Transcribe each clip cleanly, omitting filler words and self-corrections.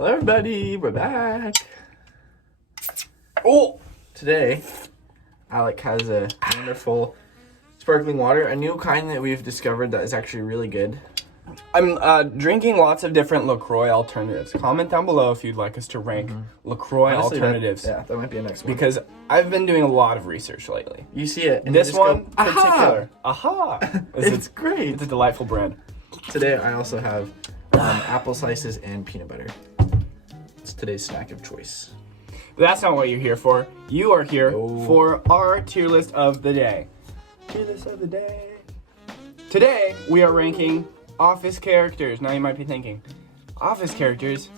Hello, everybody. We're back. Oh, Today, Alec has a wonderful sparkling water, a new kind that we've discovered that is actually really good. I'm drinking lots of different LaCroix alternatives. Comment down below if you'd like us to rank LaCroix Honestly, alternatives. that might be a next one. Because I've been doing a lot of research lately. You see it. And This you just one go, "Aha!" particular. Aha! It's great. It's a delightful brand. Today, I also have apple slices and peanut butter. It's today's snack of choice. That's not what you're here for. You are here Oh. for our tier list of the day. Tier list of the day. Today, we are ranking Office characters. Now you might be thinking, Office characters?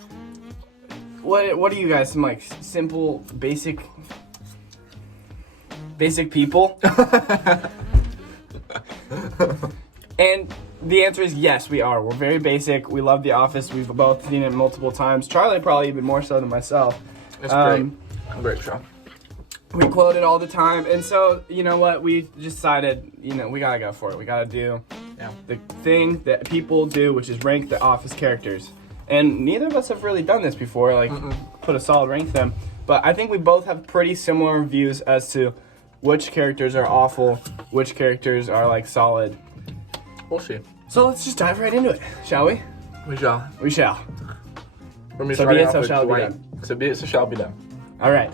What are you guys, some like simple, basic people? And the answer is yes, we are. We're very basic. We love The Office. We've both seen it multiple times. Charlie probably even more so than myself. It's great. Great show. We quote it all the time. And so, you know what? We just decided, we gotta go for it. We gotta do the thing that people do, which is rank the Office characters. And neither of us have really done this before, put a solid rank to them. But I think we both have pretty similar views as to which characters are awful, which characters are solid. We'll see. So let's just dive right into it, shall we? We shall. We shall. We're So be it, so shall it be done. So be it, so shall be done. All right.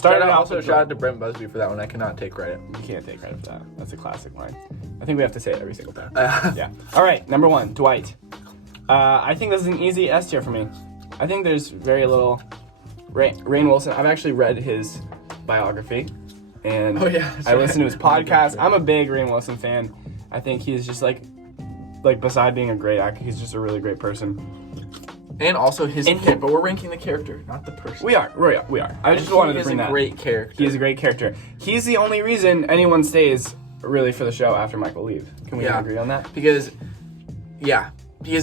Shout out to Brent Busby for that one. I cannot take credit. You can't take credit for that. That's a classic line. I think we have to say it every single time. Yeah. All right. Number 1, Dwight. I think this is an easy S tier for me. I think there's very little. Rainn Wilson. I've actually read his biography, and I listened to his podcast. I'm a big Rainn Wilson fan. I think he's just like beside being a great actor, he's just a really great person. And also but we're ranking the character, not the person. We are. I just wanted to bring that. He is a great character. He is a great character. He's the only reason anyone stays really for the show after Michael leaves. Can we agree on that? Because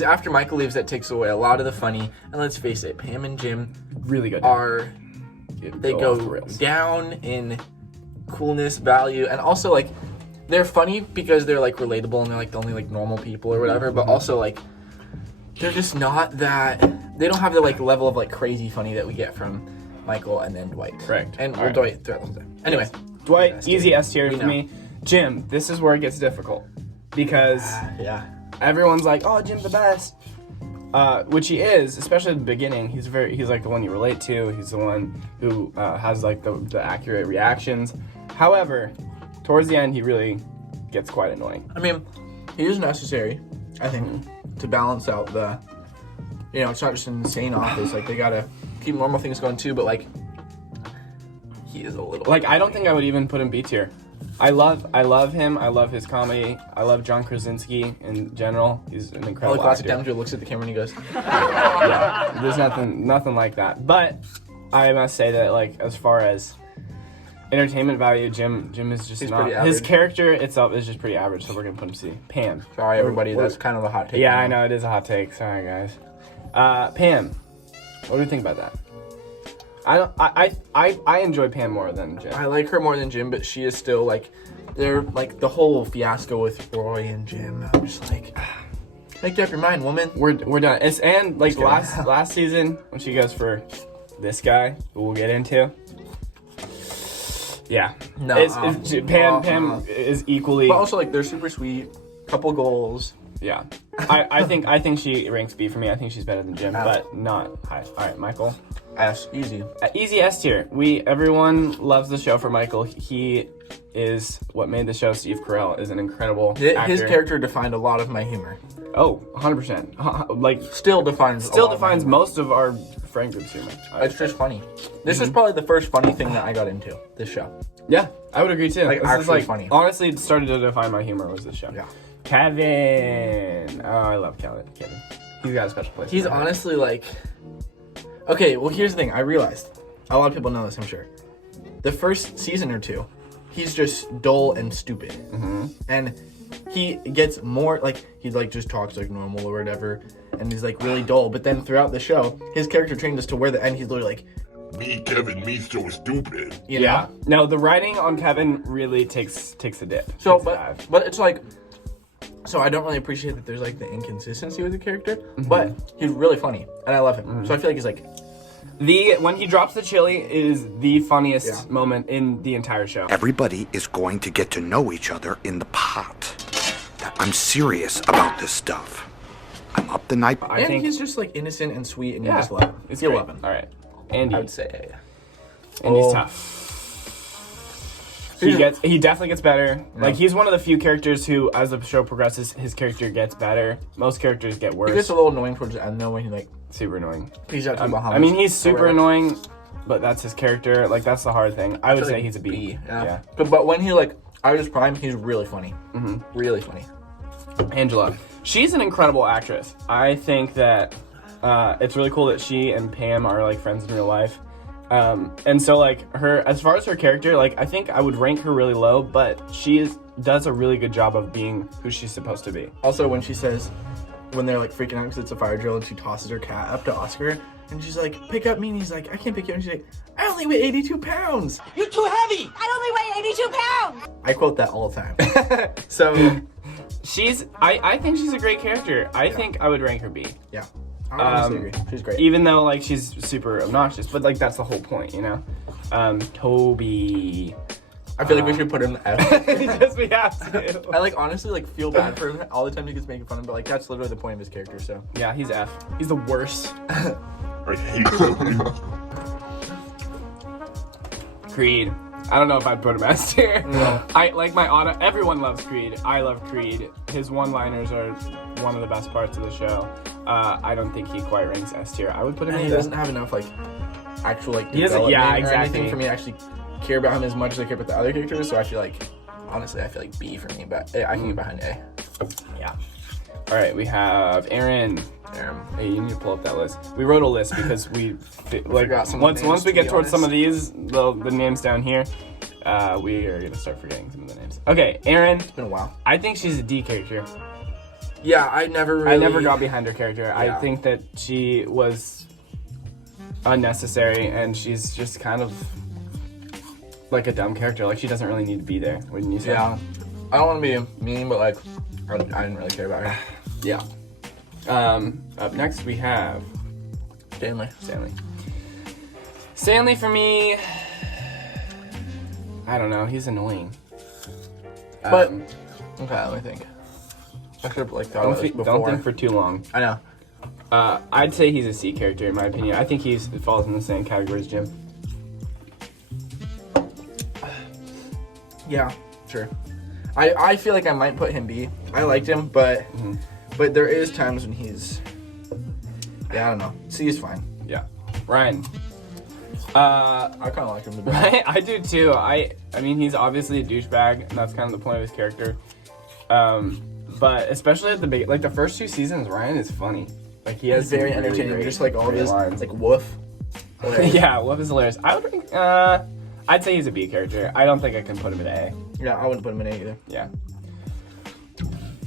after Michael leaves, that takes away a lot of the funny. And let's face it, Pam and Jim really good. They go down in coolness, value, and also they're funny because they're relatable and they're the only normal people or whatever. But also they're just not that. They don't have the level of crazy funny that we get from Michael and then Dwight. Correct. And Dwight throughout the whole time. Anyway, Dwight, easy S tier for me. Jim, this is where it gets difficult because everyone's like, "Oh, Jim's the best," which he is, especially at the beginning. He's the one you relate to. He's the one who has the accurate reactions. However, towards the end, he really gets quite annoying. I mean, he is necessary, I think, to balance out the, it's not just an insane office. They gotta keep normal things going too. But he is a little. I don't think I would even put him B tier. I love him. I love his comedy. I love John Krasinski in general. He's an incredible classic actor. Downsville looks at the camera and he goes, Yeah, there's nothing like that. But I must say that as far as entertainment value, Jim is just He's not. pretty His average. character itself is just pretty average, so we're gonna put him C. Pam. Sorry, everybody. That's kind of a hot take. Yeah, I know it is a hot take. Sorry, guys. Pam, what do you think about that? I enjoy Pam more than Jim. I like her more than Jim, but she is still they're the whole fiasco with Roy and Jim. I'm just make up your mind, woman. We're done. And last season when she goes for this guy, who we'll get into. Yeah. No. Pam is equally. But also they're super sweet. Couple goals. Yeah. I think she ranks B for me. I think she's better than Jim, but not high. All right, Michael. S. Easy. Easy S tier. Everyone loves the show for Michael. He is what made the show. Steve Carell is an incredible actor. His character defined a lot of my humor. Oh, 100%. Still defines most of our friend group's humor. It's just funny. This is probably the first funny thing that I got into, this show. Yeah, I would agree too. This actually is funny. Honestly, it started to define my humor was this show. Yeah. Kevin. Oh, I love Kevin. He's got a special place. He's honestly okay, well here's the thing. I realized, a lot of people know this, I'm sure. The first season or two, he's just dull and stupid. And he gets more, he just talks normal or whatever, and he's really dull. But then throughout the show, his character changes to where the end he's literally me, Kevin, me so stupid. You know? No, the writing on Kevin really takes a dip. So, but it's So I don't really appreciate that there's like the inconsistency with the character, but he's really funny and I love him. So I feel like he's like When he drops the chili is the funniest moment in the entire show. Everybody is going to get to know each other in the pot. I'm serious about this stuff. I'm up the night. I think he's just like innocent and sweet and you just love him. it's You'll great. love him. All right, Andy. I would say. Andy's tough. He definitely gets better. Like he's one of the few characters who, as the show progresses, his character gets better. Most characters get worse. He gets a little annoying towards the end though when he like super annoying. he's out to the Bahamas. I mean, he's super annoying, but that's his character. Like that's the hard thing. I would say like he's a B. Yeah. But when he like out of his prime, he's really funny. Really funny. Angela, she's an incredible actress. I think that it's really cool that she and Pam are like friends in real life. And so like her, as far as her character, like I think I would rank her really low, but does a really good job of being who she's supposed to be. Also, when she says, when they're like freaking out because it's a fire drill and she tosses her cat up to Oscar and she's like, pick up me, and he's like, I can't pick you up. And she's like, I only weigh 82 pounds. You're too heavy! I only weigh 82 pounds! I quote that all the time. So, I think she's a great character. I think I would rank her B. yeah. I honestly agree. She's great. Even though like she's super obnoxious, but like that's the whole point, you know? Toby. I feel like we should put him in the F. Because we have to. I like honestly like feel bad for him all the time he gets making fun of him, but like that's literally the point of his character, so. Yeah, he's F. He's the worst. I hate Toby. Creed. I don't know if I'd put him S tier. No. I like my auto. Everyone loves Creed. I love Creed. His one-liners are one of the best parts of the show. I don't think he quite ranks S tier. I would put him And in. he doesn't have enough like actual like He doesn't- development yeah, or exactly. anything for me to actually care about him as much as I care about the other characters, so I feel like honestly I feel like B for me, but I can get behind A. Yeah. All right, we have Aaron. Hey, you need to pull up that list. We wrote a list because we like forgot some of the once names, we to get be towards some of honest. these, the names down here, we are gonna start forgetting some of the names. Okay, Aaron. It's been a while. I think she's a D character. Yeah, I never got behind her character. Yeah. I think that she was unnecessary, and she's just kind of like a dumb character. Like she doesn't really need to be there. Wouldn't you say? Yeah. I don't want to be mean, but like I didn't really care about her. Yeah. Up next we have Stanley. Stanley for me, I don't know. He's annoying. But okay, let me think. I should have like thought about this before. Don't think for too long. I know. I'd say he's a C character in my opinion. I think he falls in the same category as Jim. Yeah, sure. I feel like I might put him B. I liked him, but there is times when he's I don't know. C is fine. Yeah. Ryan. I kind of like him the best. I do too. I mean, he's obviously a douchebag, and that's kind of the point of his character. But especially at the like the first 2 seasons, Ryan is funny. Like he has He's very some really entertaining. great- Just like all of great his lines. like woof. Hilarious. Yeah, Wolf is hilarious. I would rank, I'd say he's a B character. I don't think I can put him at A. Yeah, I wouldn't put him in A either. Yeah.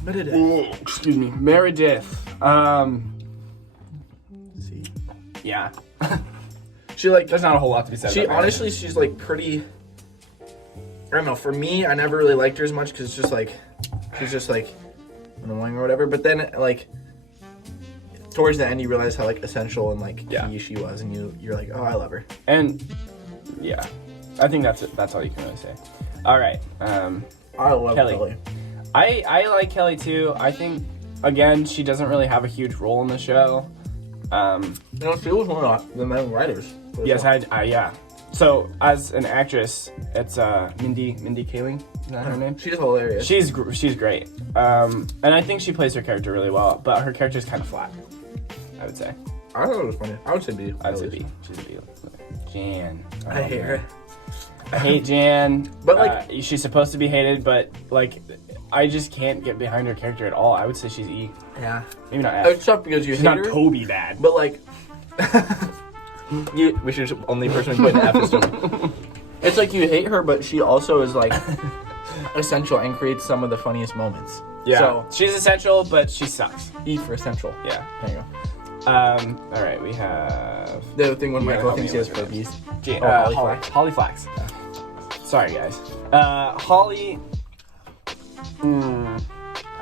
But it is. Excuse me. Meredith. C. Yeah. She like There's not a whole lot to be said she about Meredith. honestly she's like pretty. I don't know. For me, I never really liked her as much because it's just like she's just like annoying or whatever. But then like towards the end, you realize how like essential and like key she was, and you're like, oh, I love her. And yeah, I think that's all you can really say. All right. I love Kelly. Kelly. I like Kelly too. I think again she doesn't really have a huge role in the show. You know, she was one of the main writers. for the Yes, show. yeah. So as an actress, it's Mindy Kaling. Is that her name? She's hilarious. She's great. And I think she plays her character really well. But her character's kind of flat, I would say. I thought it was funny. I would say B. I'd say B. She's a B. Jan. I hate her. I hate Jan. But, like- she's supposed to be hated, but like, I just can't get behind her character at all. I would say she's E. Yeah. Maybe not F. It's tough because you She's hate not her, Toby bad. but like, we should only person who put an F is Toby. It's like you hate her, but she also is like essential and creates some of the funniest moments. Yeah. So She's essential, but she sucks. E for essential. Yeah. There you go. All right, we have The other thing when You gotta Michael help thinks me he has with her herpes. Holly Holly Flax. Holly Flax. Sorry, guys. Holly.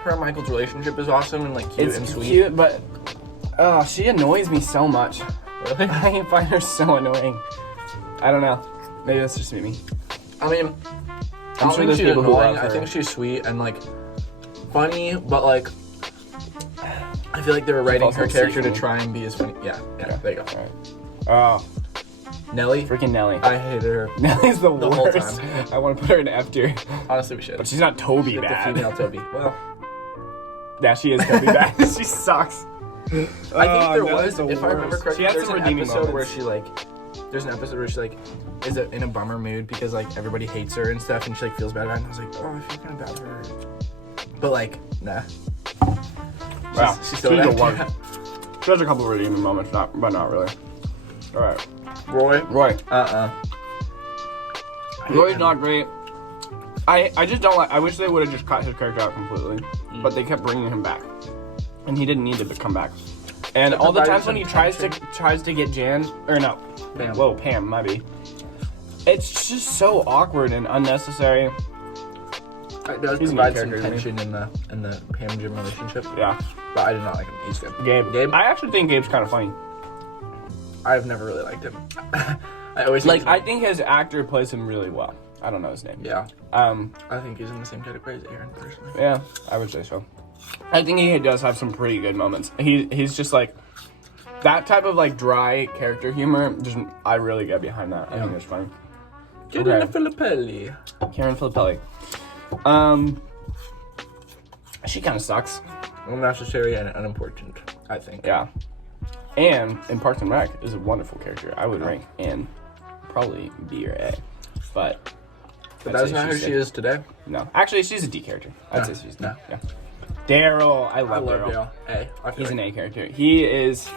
her and Michael's relationship is awesome and like cute It's and sweet. cute, but she annoys me so much. Really? I find her so annoying. I don't know. Maybe that's just me. I mean, I don't think she's annoying. I think she's sweet and like funny, but like I feel like they were writing Also her character to sexual. try and be as funny. Yeah, there you go. Alright. Oh, Nelly, freaking Nelly. I hated her. Nelly's the whole worst. time. I want to put her in F tier. Honestly, we should. But she's not Toby The bad. female Toby. Well, Yeah, she is Toby bad. She sucks. I think there was, if I remember correctly, She had there's some an redeeming episode where moments. she like, there's an episode where she like is in a bummer mood because like everybody hates her and stuff, and she like feels bad about it. And I was like, oh, I feel kind of bad for her. But like, nah. Wow, She's still she's the bad. worst. She has a couple of redeeming moments, but not really. All right, Roy. Roy. hate Roy's him. not great. I just don't like. I wish they would have just cut his character out completely, but they kept bringing him back, and he didn't need to come back. And all the times when he tries to get Jan or no, Pam. whoa, Pam, maybe. It's just so awkward and unnecessary. It does He's a provide main some character, tension in the Pam Jim relationship. Yeah, But I did not like him. He's good. Gabe. I actually think Gabe's kind of funny. I've never really liked him. I always Like, think I think his actor plays him really well. I don't know his name. yeah. Um, I think he's in the same category as Aaron personally. yeah, I would say so. I think he does have some pretty good moments. He's just like that type of like dry character humor. I really get behind that. I think it's funny. Get Okay. in the Filippelli. Karen Filippelli. She kind of sucks. Unnecessary and unimportant, I think. Yeah. And in Parks and Rec is a wonderful character. I would rank Anne probably B or A, but I'd That's say not who she's she C. is today. No, actually, she's a D character. I'd say she's D. No. Yeah. Daryl, I I love love Daryl. Dale. A. I feel He's like. an A character. He is.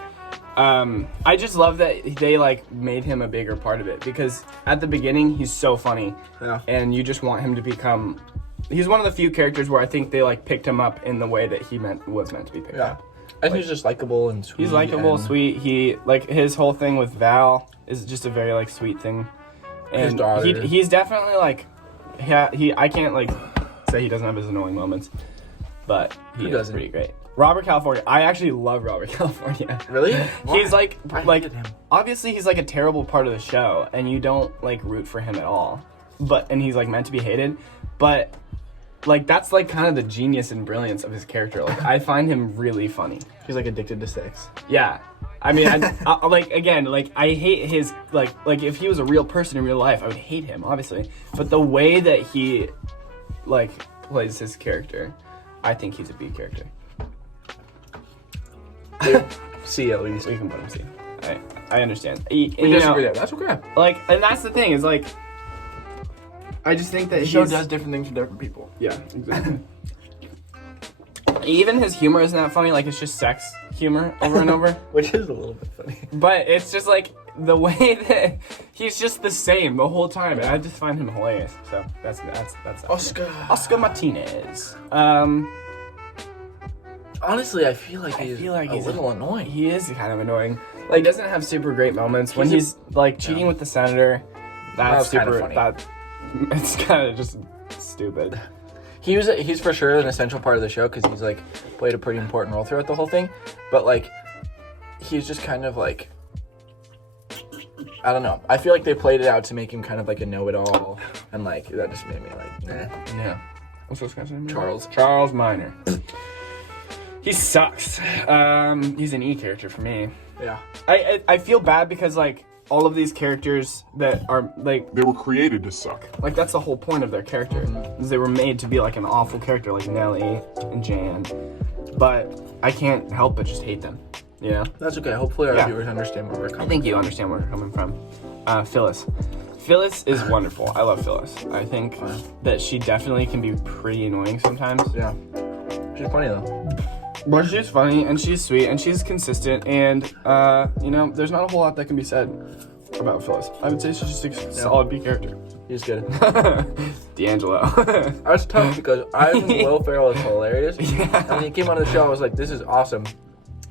I just love that they like made him a bigger part of it because at the beginning he's so funny, Yeah. and you just want him to become. He's one of the few characters where I think they like picked him up in the way that he was meant to be picked Yeah. up. And he's just likable and sweet. He's likable, and sweet. He like his whole thing with Val is just a very like sweet thing. And His daughter. he's definitely like, yeah. I can't like say he doesn't have his annoying moments, but he is doesn't? pretty great. Robert California. I actually love Robert California. Really? He's like I like hated him. obviously he's like a terrible part of the show, and you don't like root for him at all. And he's like meant to be hated, but like that's like kind of the genius and brilliance of his character. Like I find him really funny. He's like addicted to sex. Yeah. I mean, I like again, like I hate his like if he was a real person in real life, I would hate him, obviously. But the way that he like plays his character, I think he's a B character. C at least. So you can put him C. I understand. We disagree there. That's okay. Like, and that's the thing is like, I just think that The show does different things for different people. Yeah, exactly. Even his humor isn't that funny. Like it's just sex humor over and over. Which is a little bit funny. But it's just like the way that he's just the same the whole time, and I just find him hilarious. So that's that Oscar. Oscar Martinez. Honestly, I feel like he's feel like a he's little annoying. He is kind of annoying. Like he doesn't have super great moments when he's like cheating with the senator. That's That was super. kinda funny. That it's kind of just stupid. He's for sure an essential part of the show because he's like played a pretty important role throughout the whole thing. But like, he's just kind of like, I don't know. I feel like they played it out to make him kind of like a know-it-all, and like that just made me like, nah. Yeah. What's this guy's name? Charles. Charles Minor. He sucks. He's an E character for me. Yeah. I feel bad because like all of these characters that are like They were created to suck. that's the whole point of their character. Is they were made to be like an awful character like Nellie and Jan. But I can't help but just hate them. You know? That's okay. Hopefully our Yeah. viewers understand where we're I coming think you understand where we're coming from. Phyllis. Phyllis is wonderful. I love Phyllis. I think that she definitely can be pretty annoying sometimes. from. Yeah. She's funny though. But she's funny and she's sweet and she's consistent and you know, there's not a whole lot that can be said about Phyllis. I would say she's just a solid B character. He's good. D'Angelo. I was tough because I think Will Ferrell is hilarious. And when he came on the show, I was like, this is awesome.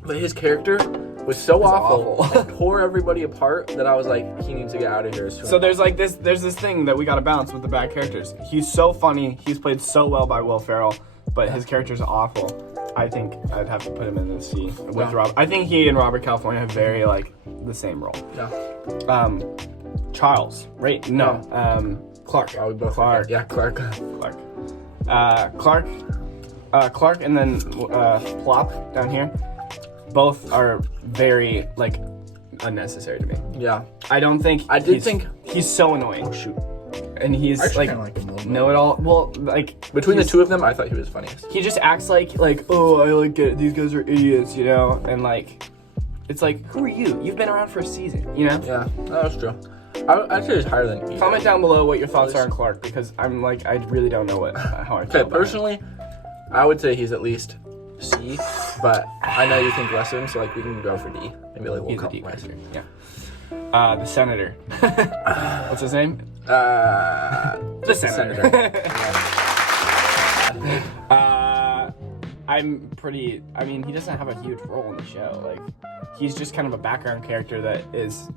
But his character was so awful and tore everybody apart that I was like, he needs to get out of here as soon. So there's like there's this thing that we gotta balance with the bad characters. He's so funny, he's played so well by Will Ferrell, but his character's awful. I think I'd have to put him in the C with Yeah. Rob. I think he and Robert California have very like the same role. Yeah. Charles, right? No, Clark. I would both. Clark. Yeah, Clark. Clark, and then Plop down here. Both are very like unnecessary to me. Yeah. I don't think. I did think he's so annoying. Oh shoot. And he's I actually like, kinda like him a little bit. know it all. Well, like Between the he's- two of them, I thought he was funniest. he just acts like oh, I like it. These guys are idiots, you know, and like it's like, who are you? You've been around for a season, you know. Yeah, that's true. I'd say he's higher than E. Comment down below what your thoughts are on Clark, because I'm like, I really don't know how I feel Okay, about him. personally, I would say he's at least C, but I know you think less of him, so like we can go for D. Maybe like we'll He's a D compromise. character. Yeah. The senator. What's his name? The senator. I'm pretty. I mean, he doesn't have a huge role in the show. Like, he's just kind of a background character that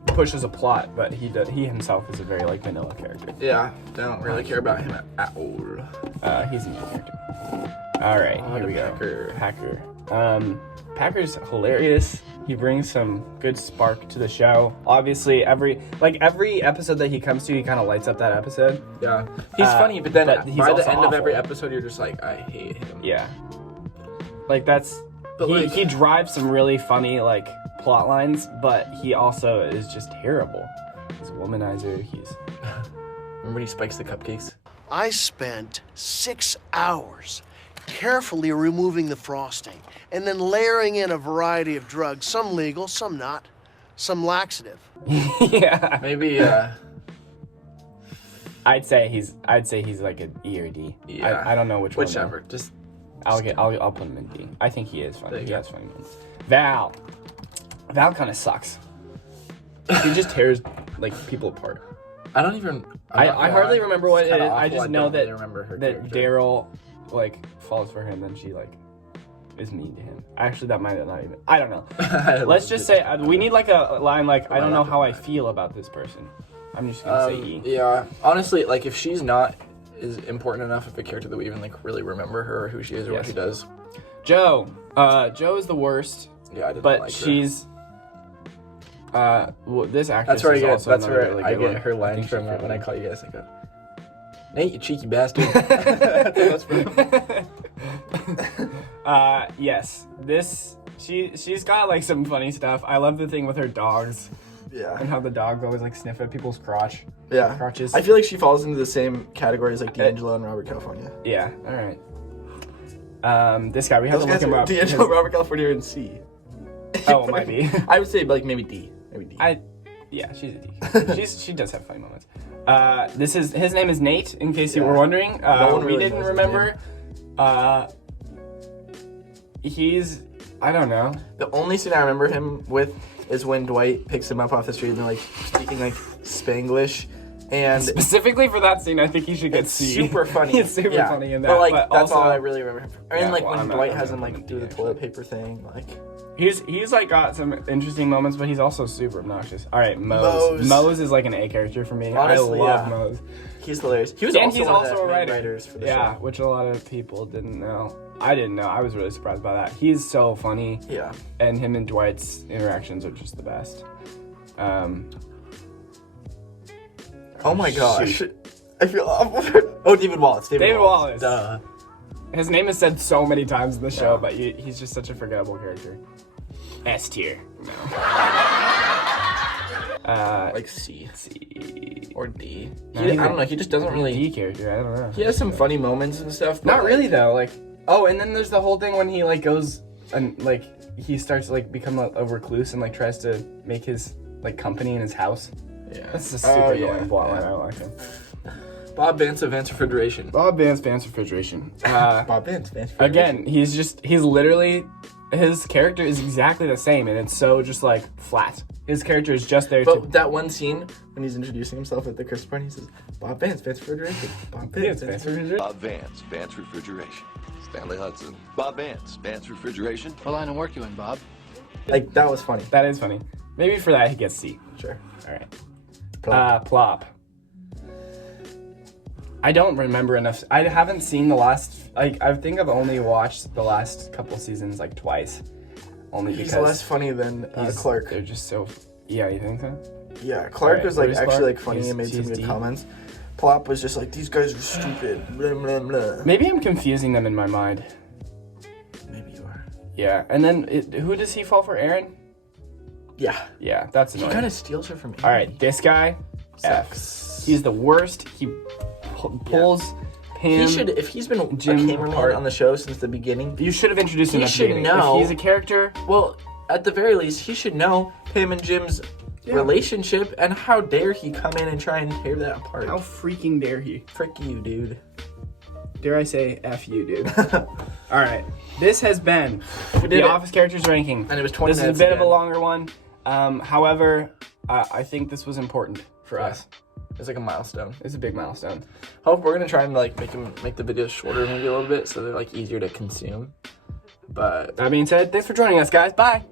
pushes a plot, but he himself is a very like vanilla character. Yeah, don't really care about him at all. He's an equal character. All right, here we go. Packer. Packer's hilarious. He brings some good spark to the show. Obviously, every episode that he comes to, he kind of lights up that episode. Yeah, he's funny, but then but he's by the also end of every awful. episode, you're just like, I hate him. Yeah. Like that's. But like- he drives some really funny like plot lines, but he also is just terrible. He's a womanizer. He's. Remember when he spikes the cupcakes? I spent 6 hours carefully removing the frosting and then layering in a variety of drugs, some legal, some not, some laxative. Yeah. Maybe. I'd say he's like an E or D. Yeah. I don't know whichever. Whichever. Just. I'll put him in D. I think he is There funny. you He go. has funny moments. Val kind of sucks. He just tears like people apart. I don't even. I hardly remember what It's it is. kinda I awful, just know don't that really remember her that character. Daryl like falls for him and she like is mean to him. Actually, that might not even. I don't know. Let's just say we need like a line like I don't know how I feel about this person. I'm just gonna say E. Yeah, honestly, like if she's not is important enough of a character that we even like really remember her or who she is or what Yes. she does. Joe. Joe is the worst, Yeah, I didn't but like her. she's. Well, this actress That's where I is get. also That's another where really I good get one. her I line think from she's when I really call you guys. I go, Nate, you cheeky bastard. That's from. Yes. This she's got like some funny stuff. I love the thing with her dogs and Yeah. how the dogs always like sniff at people's crotch. Yeah. Crotches. I feel like she falls into the same category as like D'Angelo and Robert California. Yeah. All right. This guy we have Those to look guys him are up. D'Angelo, Robert California, and C. Oh, it might be. I would say like maybe D. Maybe D. Yeah, she's a D. she does have funny moments. His name is Nate. In case you were wondering, one we really didn't knows his remember. He's I don't know. The only scene I remember him with is when Dwight picks him up off the street and they're like speaking like Spanglish, and Specifically for that scene, I think he should get it's C. super funny. It's super Yeah. funny in that. But like that's also, all I really remember him from. I mean, Yeah, like well, when I'm not- Dwight I'm has not him like gonna do the do toilet paper thing, like He's like got some interesting moments, but he's also super obnoxious. All right, Mose. Mose. Mose is like an A character for me. Honestly, I love yeah. Mose. he's hilarious. He was And also he's one of also the a main writer. writers for the Yeah, show. which a lot of people didn't know. I didn't know. I was really surprised by that. He's so funny, Yeah. and him and Dwight's interactions are just the best. Oh my gosh. I feel awful. Oh, David Wallace. David Wallace. Duh. His name is said so many times in the show, Yeah. but he's just such a forgettable character. S tier. No. Like C C. or D. No, He, he's I a- don't know. He just doesn't D really. character. I don't know. He has some funny moments and stuff. But Not like, really though. Like, oh, and then there's the whole thing when he like goes and like he starts to like become a recluse and like tries to make his like company in his house. Yeah. That's a super annoying plot line. I yeah. don't like him. Bob Vance of Vance Refrigeration. Bob Vance Refrigeration. Bob Vance Refrigeration. Again, he's literally his character is exactly the same, and it's so just like flat. His character is just there But to. that one scene when he's introducing himself at the Christmas party, he says, Bob Vance, Vance Refrigeration. Bob Vance, Vance Refrigeration. Bob Vance, Vance Refrigeration. Stanley Hudson. Bob Vance, Vance Refrigeration. What line of work you in, Bob? Like, that was funny. That is funny. Maybe for that he gets C. Sure. All right. Plop. Plop. I don't remember enough. I haven't seen the last. Like, I think I've only watched the last couple seasons like twice. Only He's because less funny than Clark. They're just so. Yeah, you think so? Yeah, Clark Alright, was like where's actually Clark? like funny He's- and made some he's good deep. comments. Plop was just like, these guys are stupid. Blah, blah, blah. Maybe I'm confusing them in my mind. Maybe you are. Yeah, and then who does he fall for? Aaron? Yeah. Yeah, that's He annoying. kind of steals her from me. All right, this guy, F. He's the worst. He pulls Pam. He should, if he's been Jim a cameraman apart. on the show since the beginning, You should have introduced him He at the should beginning. know. If he's a character, well, at the very least, he should know Pam and Jim's relationship, and how dare he come in and try and tear that apart. how freaking dare he? Frick you, dude. Dare I say F you, dude. All right, this has been did the it. Office Characters Ranking. And it was 20 This is a minutes bit of a again. longer one. However, I think this was important for us. It's like a milestone. It's a big milestone. Hope we're gonna try and like make the videos shorter maybe a little bit so they're like easier to consume. But That being said, thanks for joining us, guys. Bye.